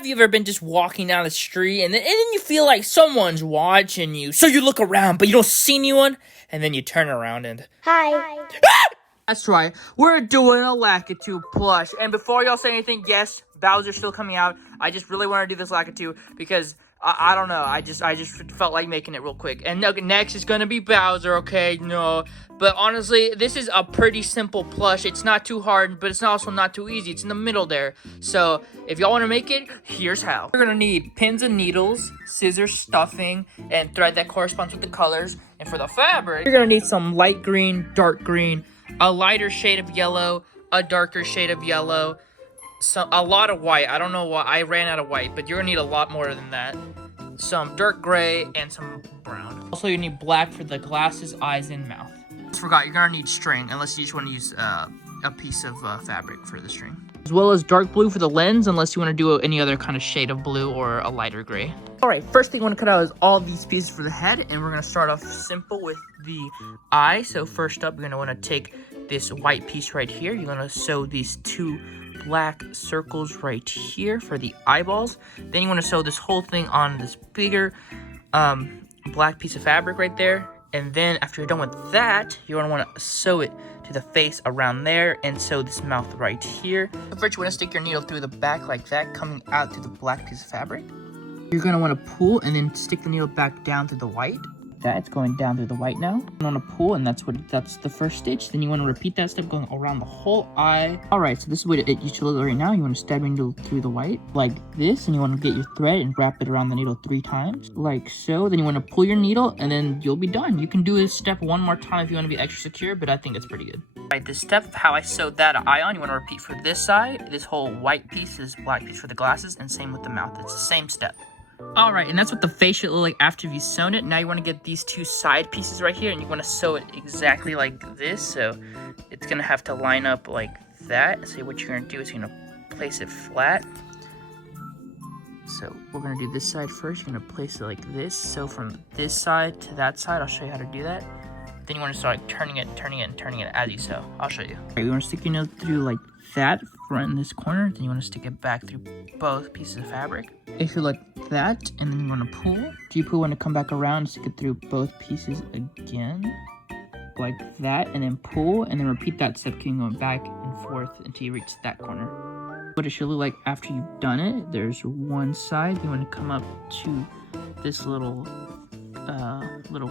Have you ever been just walking down the street and then you feel like someone's watching you? So you look around, but you don't see anyone, and then you turn around and... Hi. That's right, we're doing a Lakitu plush. And before y'all say anything, yes, Bowser's still coming out. I just really want to do this Lakitu because... I don't know, I just felt like making it real quick. And next is gonna be Bowser, okay? No. But honestly, this is a pretty simple plush. It's not too hard, but it's also not too easy. It's in the middle there. So, if y'all want to make it, here's how. You're gonna need pins and needles, scissors, stuffing, and thread that corresponds with the colors. And for the fabric, you're gonna need some light green, dark green, a lighter shade of yellow, a darker shade of yellow, a lot of white. I don't know why I ran out of white, but you're gonna need a lot more than that. Some dark gray and some brown. Also, you need black for the glasses, eyes, and mouth. Just forgot, you're gonna need string, unless you just want to use a piece of fabric for the string. As well as dark blue for the lens, unless you want to do any other kind of shade of blue or a lighter gray. Alright, first thing you want to cut out is all these pieces for the head, and we're gonna start off simple with the eye. So first up, you're gonna want to take this white piece right here. You're gonna sew these two black circles right here for the eyeballs. Then you want to sew this whole thing on this bigger black piece of fabric right there. And then after you're done with that, you're going to want to sew it to the face around there and sew this mouth right here. First, you want to stick your needle through the back like that, coming out to the black piece of fabric. You're going to want to pull and then stick the needle back down to the white. It's going down through the white now. You want to pull, and that's the first stitch. Then you want to repeat that step going around the whole eye. Alright, so this is what it should look right now. You want to stab your needle through the white like this, and you want to get your thread and wrap it around the needle 3 times like so. Then you want to pull your needle, and then you'll be done. You can do this step one more time if you want to be extra secure, but I think it's pretty good. Alright, this step, how I sewed that eye on, you want to repeat for this side. This whole white piece is black piece for the glasses, and same with the mouth. It's the same step. Alright, and that's what the face should look like after you've sewn it. Now you want to get these 2 side pieces right here, and you want to sew it exactly like this. So it's going to have to line up like that. So what you're going to do is you're going to place it flat. So we're going to do this side first. You're going to place it like this. So from this side to that side, I'll show you how to do that. Then you want to start turning it as you sew. I'll show you. Alright, you want to stick your nail through like that, front in this corner. Then you want to stick it back through both pieces of fabric. If you like that, and then you want to pull. Do you pull when to come back around, stick it through both pieces again, like that, and then pull, and then repeat that step, keeping going back and forth until you reach that corner. What it should look like after you've done it, there's one side. You want to come up to this little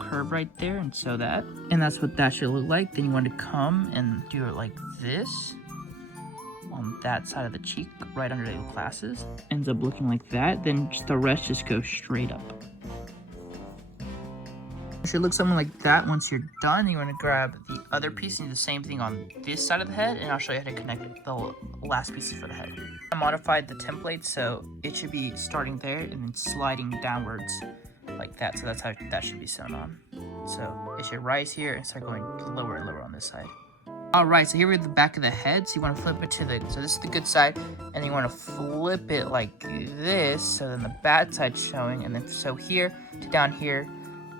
curve right there and sew that, and that's what that should look like. Then you want to come and do it like this on that side of the cheek, right under the glasses. Ends up looking like that. Then the rest just goes straight up. It should look something like that. Once you're done, you want to grab the other piece and do the same thing on this side of the head, and I'll show you how to connect the last pieces for the head. I modified the template, so it should be starting there and then sliding downwards like that. So that's how that should be sewn on. So it should rise here and start going lower and lower on this side. Alright, so here we have the back of the head. So you want to flip it to so this is the good side, and you want to flip it like this, so then the bad side's showing, and then so here to down here,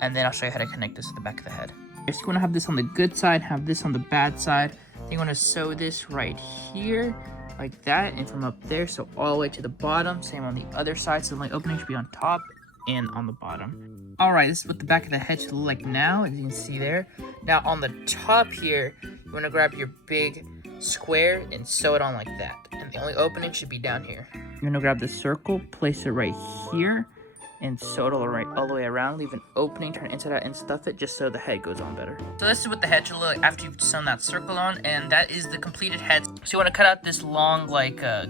and then I'll show you how to connect this to the back of the head. So you want to have this on the good side, have this on the bad side. Then you want to sew this right here, like that, and from up there, so all the way to the bottom. Same on the other side, so the opening should be on top and on the bottom. Alright, this is what the back of the head should look like now, as you can see there. Now on the top here, you want to grab your big square and sew it on like that. And the only opening should be down here. You're going to grab the circle, place it right here, and sew it all the way around. Leave an opening, turn it inside out, and stuff it just so the head goes on better. So this is what the head should look like after you've sewn that circle on, and that is the completed head. So you want to cut out this long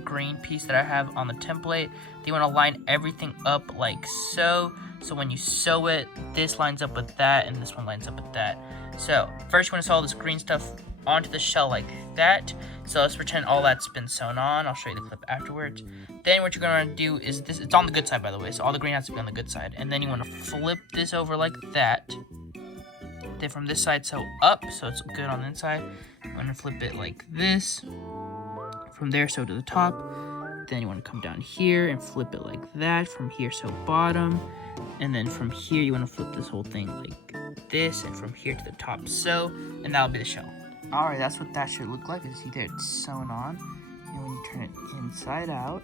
green piece that I have on the template. Then you want to line everything up like so. So when you sew it, this lines up with that, and this one lines up with that. So first you want to sew all this green stuff onto the shell like that. So let's pretend all that's been sewn on. I'll show you the clip afterwards. Then what you're going to do is this. It's on the good side, by the way. So all the green has to be on the good side. And then you want to flip this over like that. Then from this side, sew up, so it's good on the inside. I'm going to flip it like this. From there, sew to the top. Then you want to come down here and flip it like that. From here, sew bottom. And then from here, you want to flip this whole thing like this. And from here to the top, sew. And that'll be the shell. Alright, that's what that should look like. As you see there, it's sewn on. And when you turn it inside out,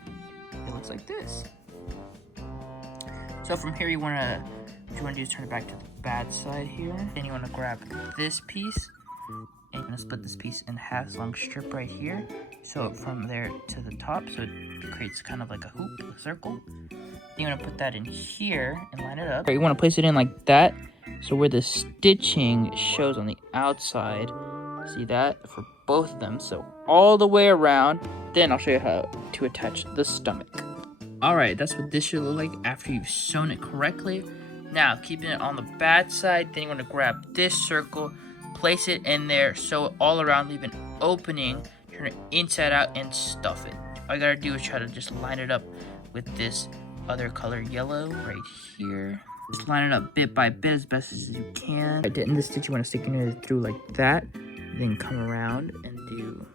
it looks like this. So from here, what you want to do is turn it back to the bad side here. Then you want to grab this piece, and you're going to split this piece in half, this long strip right here. So from there to the top, so it creates kind of like a hoop, a circle. Then you want to put that in here and line it up. You want to place it in like that, so where the stitching shows on the outside. See that? For both of them. So all the way around. Then I'll show you how to attach the stomach. Alright, that's what this should look like after you've sewn it correctly. Now, keeping it on the bad side, then you want to grab this circle, place it in there, sew it all around, leave an opening, turn it inside out, and stuff it. All you gotta do is try to just line it up with this other color yellow right here. Just line it up bit by bit as best as you can. Right, in the stitch, you want to stick it through like that, then come around and do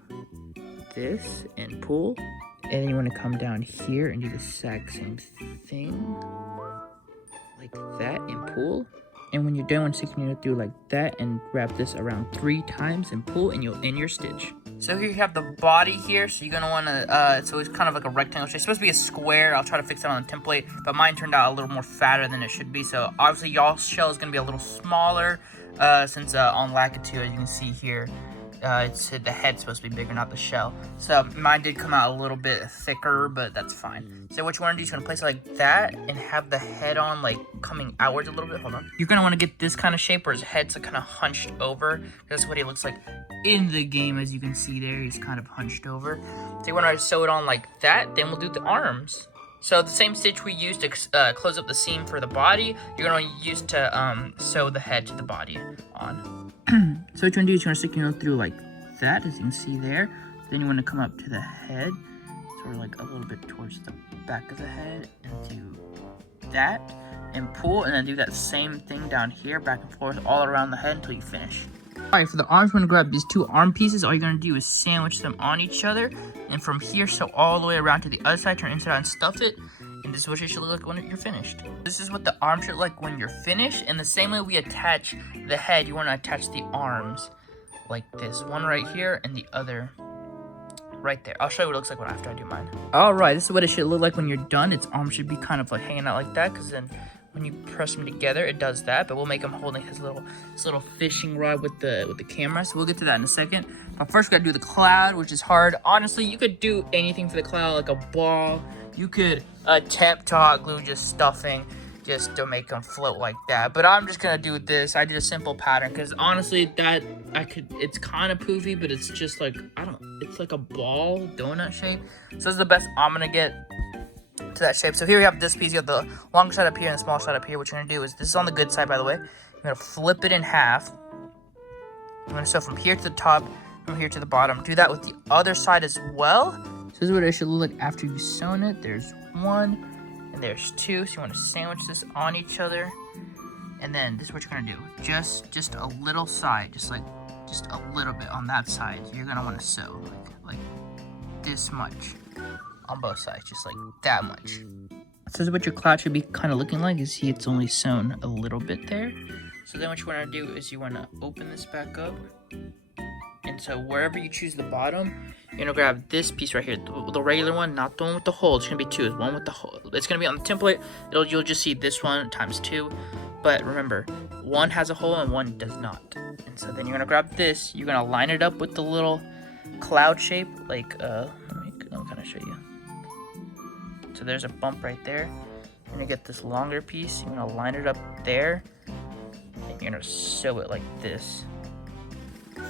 this and pull. And then you want to come down here and do the exact same thing, like that, and pull. And when you're done with sticking it through like that, and wrap this around 3 times and pull, and you'll end your stitch. So here you have the body here. So you're gonna want to, so it's kind of like a rectangle shape. It's supposed to be a square. I'll try to fix that on the template, but mine turned out a little more fatter than it should be. So obviously y'all's shell is gonna be a little smaller, since on Lakitu, as you can see here, the head's supposed to be bigger, not the shell. So mine did come out a little bit thicker, but that's fine. So what you want to do is you want to place it like that and have the head on like coming outwards a little bit. Hold on. You're going to want to get this kind of shape where his head's kind of hunched over. That's what he looks like in the game, as you can see there. He's kind of hunched over. So you want to sew it on like that. Then we'll do the arms. So the same stitch we used to close up the seam for the body, you're going to use to sew the head to the body on. So what you want to do is you want to stick your needle through like that, as you can see there. Then you want to come up to the head, sort of like a little bit towards the back of the head, and do that, and pull, and then do that same thing down here, back and forth, all around the head until you finish. Alright, for the arms, we're going to grab these 2 arm pieces. All you're going to do is sandwich them on each other, and from here, sew all the way around to the other side, turn inside out and stuff it. And this is what it should look like when you're finished. This is what the arm should look like when you're finished. And the same way we attach the head, you want to attach the arms like this. One right here and the other right there. I'll show you what it looks like after I do mine. Alright, this is what it should look like when you're done. Its arms should be kind of like hanging out like that, because then when you press them together, it does that. But we'll make him holding his little fishing rod with the camera. So we'll get to that in a second. But first, we gotta do the cloud, which is hard. Honestly, you could do anything for the cloud, like a ball. You could attempt to hot glue just stuffing, just to make them float like that. But I'm just gonna do this. I did a simple pattern because honestly, it's kind of poofy, but it's just like it's like a ball donut shape. So this is the best I'm gonna get to that shape. So here we have this piece. You have the long side up here and the small side up here. What you're gonna do is, this is on the good side, by the way. You're gonna flip it in half. You're gonna sew from here to the top, from here to the bottom. Do that with the other side as well. So this is what it should look like after you've sewn it. There's 1 and there's 2. So you want to sandwich this on each other, and then this is what you're gonna do. Just a little side, just a little bit on that side. You're gonna want to sew like this much on both sides, just like that much. So this is what your cloud should be kind of looking like. You see, it's only sewn a little bit there. So then what you want to do is you want to open this back up. And so wherever you choose the bottom, you're going to grab this piece right here, the regular one, not the one with the hole. It's going to be 2. It's one with the hole. It's going to be on the template. You'll just see this one times 2. But remember, one has a hole and one does not. And so then you're going to grab this. You're going to line it up with the little cloud shape. Like, let me kind of show you. So there's a bump right there. You're going to get this longer piece. You're going to line it up there. And you're going to sew it like this.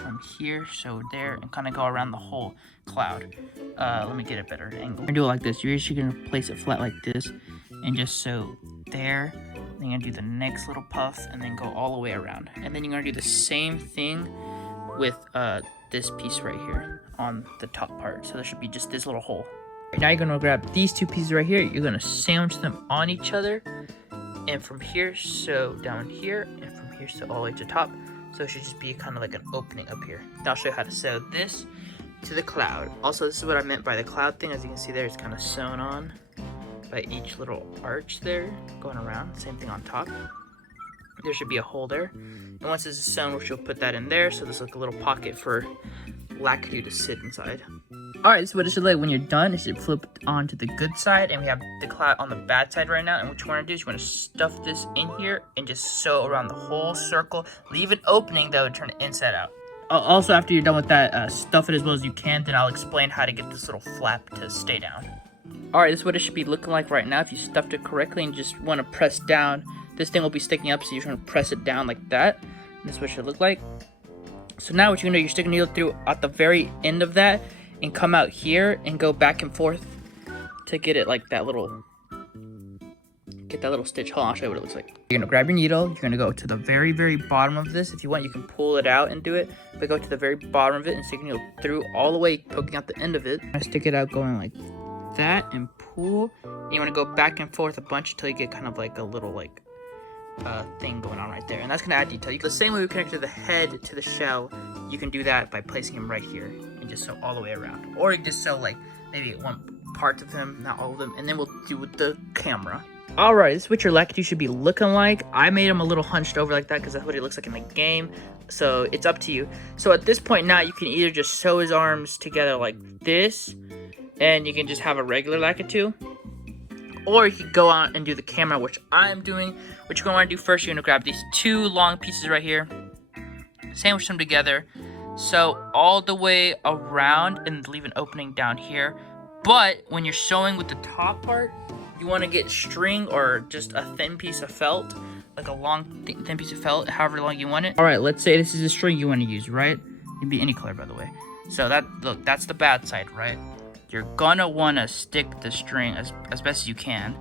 From here, so there, and kind of go around the whole cloud. Let me get a better angle. You're gonna do it like this. You're actually gonna place it flat like this, and just sew there. Then you're gonna do the next little puff, and then go all the way around. And then you're gonna do the same thing with this piece right here on the top part. So there should be just this little hole. Now you're gonna grab these 2 pieces right here. You're gonna sandwich them on each other, and from here, sew down here, and from here, sew all the way to the top. So it should just be kind of like an opening up here. Now I'll show you how to sew this to the cloud. Also, this is what I meant by the cloud thing. As you can see there, it's kind of sewn on by each little arch there, going around. Same thing on top. There should be a hole there. And once this is sewn, we'll put that in there. So there's like a little pocket for Lakitu to sit inside. Alright, this is what it should look like when you're done. It should flip onto the good side, and we have the cloud on the bad side right now. And what you want to do is you want to stuff this in here and just sew around the whole circle. Leave an opening though to turn it inside out. Also, after you're done with that, stuff it as well as you can. Then I'll explain how to get this little flap to stay down. Alright, this is what it should be looking like right now. If you stuffed it correctly and just want to press down, this thing will be sticking up, so you're going to press it down like that. And this is what it should look like. So now what you're going to do, you're sticking a needle through at the very end of that, and come out here and go back and forth to get it like that little, get that little stitch. Hold on, I'll show you what it looks like. You're gonna grab your needle, you're gonna go to the very, very bottom of this. If you want, you can pull it out and do it, but go to the very bottom of it and stick your needle through all the way, poking out the end of it. I stick it out going like that and pull. And you wanna go back and forth a bunch until you get kind of like a little like thing going on right there. And that's gonna add detail. The same way we connect the head to the shell, you can do that by placing him right here and just sew all the way around. Or you can just sew like maybe one part of him, not all of them, and then we'll do with the camera. Alright, this is what your Lakitu should be looking like. I made him a little hunched over like that because that's what he looks like in the game. So it's up to you. So at this point now, you can either just sew his arms together like this, and you can just have a regular Lakitu. Or you could go out and do the camera, which I'm doing. What you're going to want to do first, you're going to grab these two long pieces right here, sandwich them together, sew all the way around, and leave an opening down here. But when you're sewing with the top part, you want to get string or just a thin piece of felt, like a long thin piece of felt, however long you want it. All right, let's say this is a string you want to use, right? It can be any color, by the way. So look, that's the bad side, right? You're gonna want to stick the string as best as you can.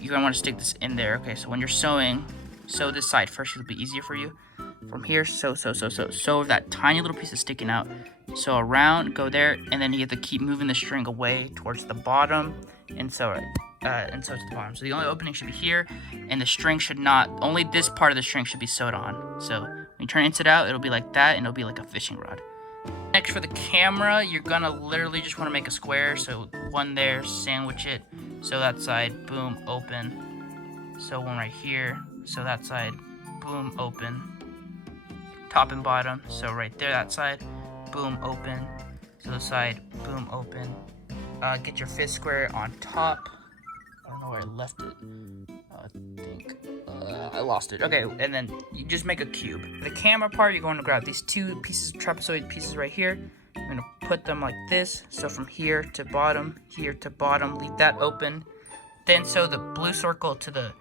You're gonna want to stick this in there. Okay, so when you're sewing, sew this side first. It'll be easier for you. From here, sew that tiny little piece is sticking out. Sew around, go there, and then you have to keep moving the string away towards the bottom, and sew it. And sew it to the bottom. So the only opening should be here, and the string should not. Only this part of the string should be sewed on. So when you turn it inside out, it'll be like that, and it'll be like a fishing rod. Next, for the camera, you're gonna literally just want to make a square. So one there, sandwich it. So that side, boom, open. So one right here. So that side, boom, open. Top and bottom. So right there, that side, boom, open. So the side, boom, open. Get your fifth square on top. I don't know where I left it. I think I lost it. Okay, and then you just make a cube. For the camera part, you're going to grab these two pieces, trapezoid pieces right here. You're going to put them like this. So from here to bottom, leave that open. Then sew the blue circle to the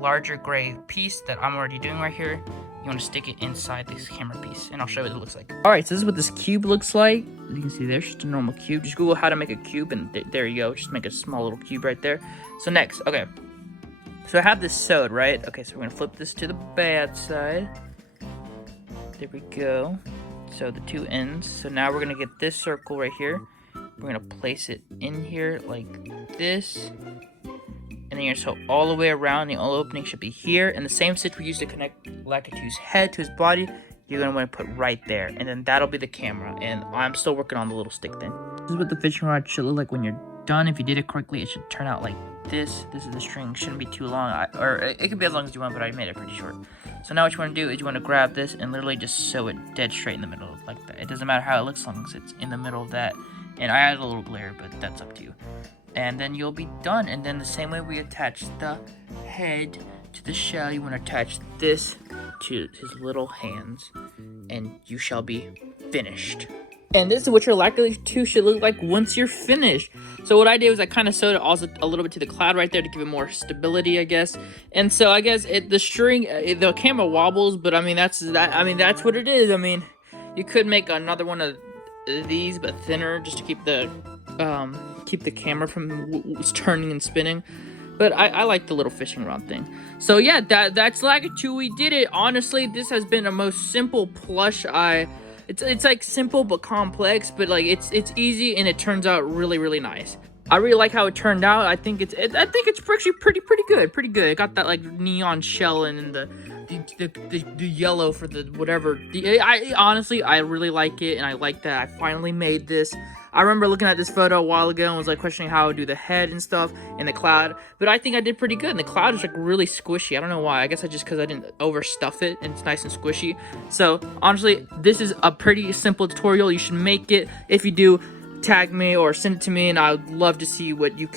larger gray piece that I'm already doing right here. You want to stick it inside this camera piece, and I'll show you what it looks like. Alright, so this is what this cube looks like. As you can see, there's just a normal cube. Just Google how to make a cube, and there you go. Just make a small little cube right there. So next, okay. So I have this sewed, right? Okay, so we're going to flip this to the bad side. There we go. So the two ends. So now we're going to get this circle right here. We're going to place it in here like this. And then you're going to sew all the way around. The only opening should be here. And the same stitch we used to connect Lakitu's head to his body, you're going to want to put right there. And then that'll be the camera. And I'm still working on the little stick thing. This is what the fishing rod should look like when you're done. If you did it correctly, it should turn out like this. This is the string. Shouldn't be too long. Or it can be as long as you want, but I made it pretty short. So now what you want to do is you want to grab this and literally just sew it dead straight in the middle like that. It doesn't matter how it looks as long as it's in the middle of that. And I added a little glare, but that's up to you. And then you'll be done. And then the same way we attach the head to the shell, you want to attach this to his little hands, and you shall be finished. And this is what your Lakitu should look like once you're finished. So what I did was I kind of sewed it also a little bit to the cloud right there to give it more stability, I guess. And so I guess the string, the camera wobbles, but I mean that's what it is. I mean, you could make another one of these but thinner just to keep the camera from turning and spinning. But I like the little fishing rod thing. So yeah, that's Lakitu. We did it. Honestly, this has been the most simple plush. It's like simple but complex, but like it's easy and it turns out really, really nice. I really like how it turned out. I think it's actually pretty good. It got that like neon shell and the yellow for the whatever. Honestly, I really like it, and I like that I finally made this. I remember looking at this photo a while ago and was like questioning how I would do the head and stuff and the cloud, but I think I did pretty good. And the cloud is like really squishy. I don't know why. I guess because I didn't overstuff it and it's nice and squishy. So honestly, this is a pretty simple tutorial. You should make it. If you do, tag me or send it to me, and I'd love to see what you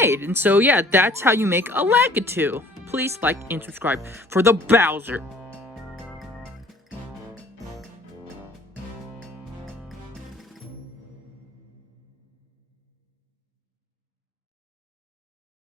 made. And so yeah, that's how you make a Lakitu. Please like and subscribe for the Bowser.